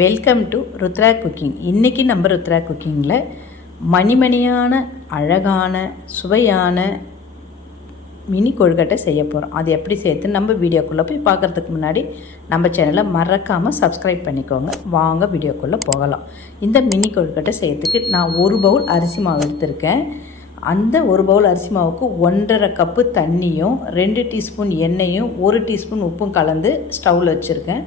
Welcome to Rudra cooking. இன்றைக்கி நம்ம ருத்ரா குக்கிங்கில் மணிமணியான அழகான சுவையான மினி கொழுக்கட்டை செய்ய போகிறோம். அது எப்படி சேர்த்து நம்ம வீடியோக்குள்ளே போய் பார்க்குறதுக்கு முன்னாடி நம்ம சேனலை மறக்காமல் சப்ஸ்கிரைப் பண்ணிக்கோங்க. வாங்க வீடியோக்குள்ளே போகலாம். இந்த மினி கொழுக்கட்டை செய்யறதுக்கு நான் 1 பவுல் அரிசி மாவு எடுத்திருக்கேன். அந்த 1 பவுல் அரிசி மாவுக்கு 1.5 கப்பு தண்ணியும் 2 டீஸ்பூன் எண்ணெயும் 1 டீஸ்பூன் உப்பும் கலந்து ஸ்டவ்வில் வச்சுருக்கேன்.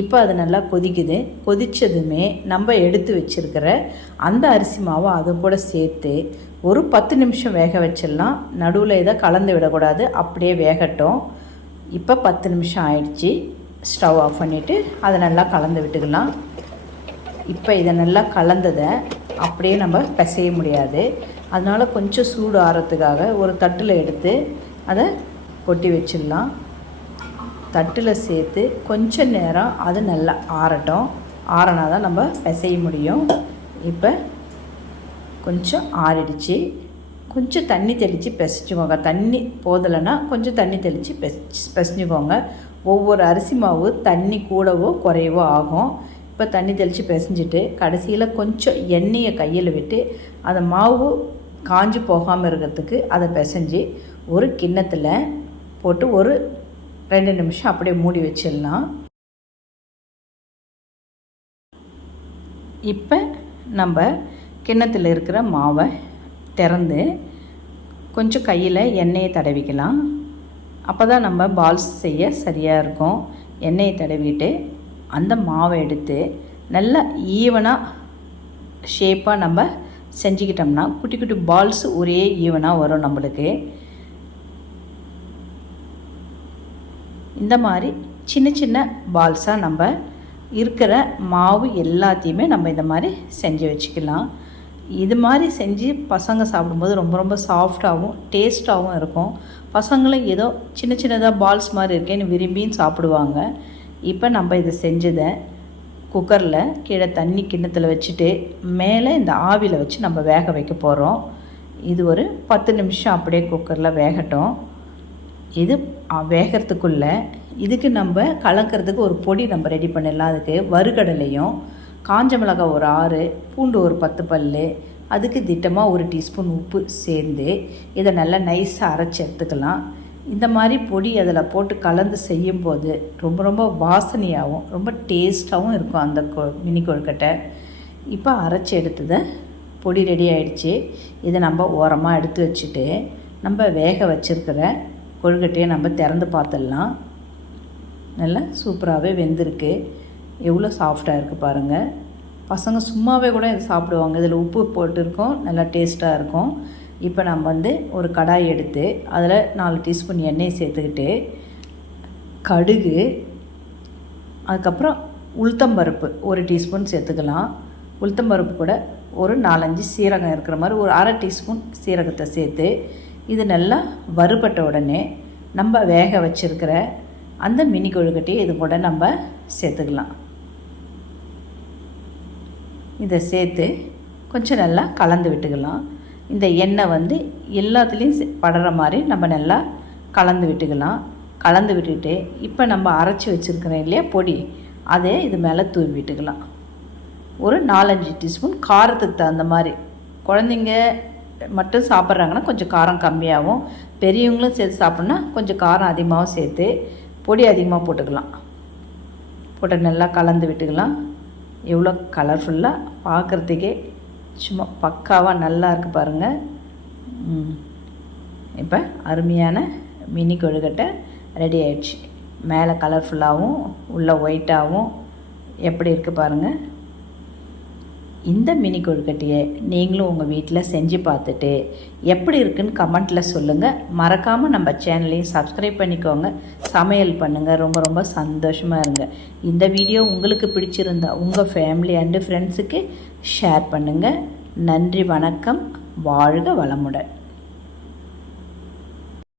இப்போ அது நல்லா கொதிக்குது. கொதித்ததுமே நம்ம எடுத்து வச்சுருக்கிற அந்த அரிசி மாவை அது கூட சேர்த்து ஒரு 10 நிமிஷம் வேக வச்சிடலாம். நடுவில் இதை கலந்து விடக்கூடாது, அப்படியே வேகட்டும். இப்போ 10 நிமிஷம் ஆயிடுச்சு. ஸ்டவ் ஆஃப் பண்ணிவிட்டு அதை நல்லா கலந்து விட்டுக்கலாம். இப்போ இதை நல்லா கலந்ததை அப்படியே நம்ம பிசைய முடியாது. அதனால் கொஞ்சம் சூடு ஆறத்துக்காக ஒரு தட்டில் எடுத்து அதை கொட்டி வச்சிடலாம். தட்டில் சேர்த்து கொஞ்சம் நேரம் அது நல்லா ஆறட்டும். ஆறினா தான் நம்ம பிசைய முடியும். இப்போ கொஞ்சம் ஆறிடுச்சு. கொஞ்சம் தண்ணி தெளித்து பிசைஞ்சுக்கோங்க. தண்ணி போதலைன்னா கொஞ்சம் தண்ணி தெளித்து பிசைஞ்சுக்கோங்க. ஒவ்வொரு அரிசி மாவு தண்ணி கூடவோ குறையவோ ஆகும். இப்போ தண்ணி தெளித்து பிசைஞ்சிட்டு கடைசியில் கொஞ்சம் எண்ணெயை கையில் விட்டு அந்த மாவு காஞ்சி போகாமல் இருக்கிறதுக்கு அதை பிசைஞ்சு ஒரு கிண்ணத்தில் போட்டு ஒரு 2 நிமிஷம் அப்படியே மூடி வச்சிடலாம். இப்போ நம்ம கிண்ணத்தில் இருக்கிற மாவை திறந்து கொஞ்சம் கையில் எண்ணெயை தடவிக்கலாம். அப்போ தான் நம்ம பால்ஸ் செய்ய சரியாக இருக்கும். எண்ணெயை தடவிட்டு அந்த மாவை எடுத்து நல்லா ஈவனாக ஷேப்பாக நம்ம செஞ்சுக்கிட்டோம்னா குட்டி குட்டி பால்ஸ் ஒரே ஈவனாக வரும் நம்மளுக்கு. இந்த மாதிரி சின்ன சின்ன பால்ஸாக நம்ம இருக்கிற மாவு எல்லாத்தையுமே நம்ம இந்த மாதிரி செஞ்சு வச்சுக்கலாம். இது மாதிரி செஞ்சு பசங்க சாப்பிடும்போது ரொம்ப ரொம்ப சாஃப்டாகவும் டேஸ்ட்டாகவும் இருக்கும். பசங்களும் ஏதோ சின்ன சின்னதாக பால்ஸ் மாதிரி இருக்கேன்னு விரும்பியும் சாப்பிடுவாங்க. இப்போ நம்ம இதை செஞ்சதை குக்கரில் கீழே தண்ணி கிண்ணத்தில் வச்சுட்டு மேலே இந்த ஆவியில் வச்சு நம்ம வேக வைக்க போகிறோம். இது ஒரு 10 நிமிஷம் அப்படியே குக்கரில் வேகட்டும். இது வேகிறதுக்குள்ளே இதுக்கு நம்ம கலக்கிறதுக்கு ஒரு பொடி நம்ம ரெடி பண்ணிடலாம். அதுக்கு வறுகடலையும் காஞ்ச மிளகாய் ஒரு 6, பூண்டு ஒரு 10 பல், அதுக்கு திட்டமாக 1 டீஸ்பூன் உப்பு சேர்ந்து இதை நல்லா நைஸாக அரைச்சி எடுத்துக்கலாம். இந்த மாதிரி பொடி அதில் போட்டு கலந்து செய்யும்போது ரொம்ப ரொம்ப வாசனையாகவும் ரொம்ப டேஸ்ட்டாகவும் இருக்கும் அந்த மினி கொழுக்கட்டை. இப்போ அரைச்சி எடுத்ததை பொடி ரெடி ஆகிடுச்சு. இதை நம்ம ஓரமாக எடுத்து வச்சுட்டு நம்ம வேக வச்சுருக்கிற கொழுக்கட்டையை நம்ம திறந்து பார்த்துடலாம். நல்லா சூப்பராகவே வெந்திருக்கு. எவ்வளோ சாஃப்டாக இருக்குது பாருங்கள். பசங்க சும்மாவே கூட இதை சாப்பிடுவாங்க. இதில் உப்பு போட்டிருக்கோம், நல்லா டேஸ்ட்டாக இருக்கும். இப்போ நம்ம ஒரு கடாய் எடுத்து அதில் 4 டீஸ்பூன் எண்ணெய் சேர்த்துக்கிட்டு கடுகு, அதுக்கப்புறம் உளுத்தம்பருப்பு 1 டீஸ்பூன் சேர்த்துக்கலாம். உளுத்தம்பருப்பு கூட ஒரு 4-5 சீரகம் இருக்கிற மாதிரி ஒரு 1/2 டீஸ்பூன் சீரகத்தை சேர்த்து இது நல்லா வறுபட்ட உடனே நம்ம வேக வச்சுருக்கிற அந்த மினி கொழுக்கட்டையை இது கூட நம்ம சேர்த்துக்கலாம். இதை சேர்த்து கொஞ்சம் நல்லா கலந்து விட்டுக்கலாம். இந்த எண்ணெய் எல்லாத்துலேயும் படுற மாதிரி நம்ம நல்லா கலந்து விட்டுக்கலாம். கலந்து விட்டுட்டு இப்போ நம்ம அரைச்சி வச்சுருக்கிறோம் இல்லையா பொடி, அதே இது மேலே தூவி விட்டுக்கலாம். ஒரு 4-5 டீஸ்பூன் காரத்துக்கு தகுந்த மாதிரி. குழந்தைங்க மட்டும் சாப்பிட்றாங்கன்னா கொஞ்சம் காரம் கம்மியாகவும், பெரியவங்களும் சேர்த்து சாப்பிட்னா கொஞ்சம் காரம் அதிகமாகவும் சேர்த்து பொடி அதிகமாக போட்டுக்கலாம். போட்டு நல்லா கலந்து விட்டுக்கலாம். எவ்வளோ கலர்ஃபுல்லாக பார்க்குறதுக்கே சும்மா பக்காவாக நல்லா இருக்குது பாருங்கள். இப்போ அருமையான மினி கொழுக்கட்டை ரெடி ஆயிடுச்சு. மேலே கலர்ஃபுல்லாகவும் உள்ள ஒயிட்டாகவும் எப்படி இருக்குது பாருங்கள். இந்த மினி கொழுக்கட்டையை நீங்களும் உங்கள் வீட்டில் செஞ்சு பார்த்துட்டு எப்படி இருக்குன்னு கமெண்ட்டில் சொல்லுங்கள். மறக்காமல் நம்ம சேனலையும் சப்ஸ்கிரைப் பண்ணிக்கோங்க. சமையல் பண்ணுங்கள். ரொம்ப ரொம்ப சந்தோஷமாக இருங்க. இந்த வீடியோ உங்களுக்கு பிடிச்சிருந்தா உங்கள் ஃபேமிலி அண்டு ஃப்ரெண்ட்ஸுக்கு ஷேர் பண்ணுங்கள். நன்றி, வணக்கம், வாழ்க வளமுடன்.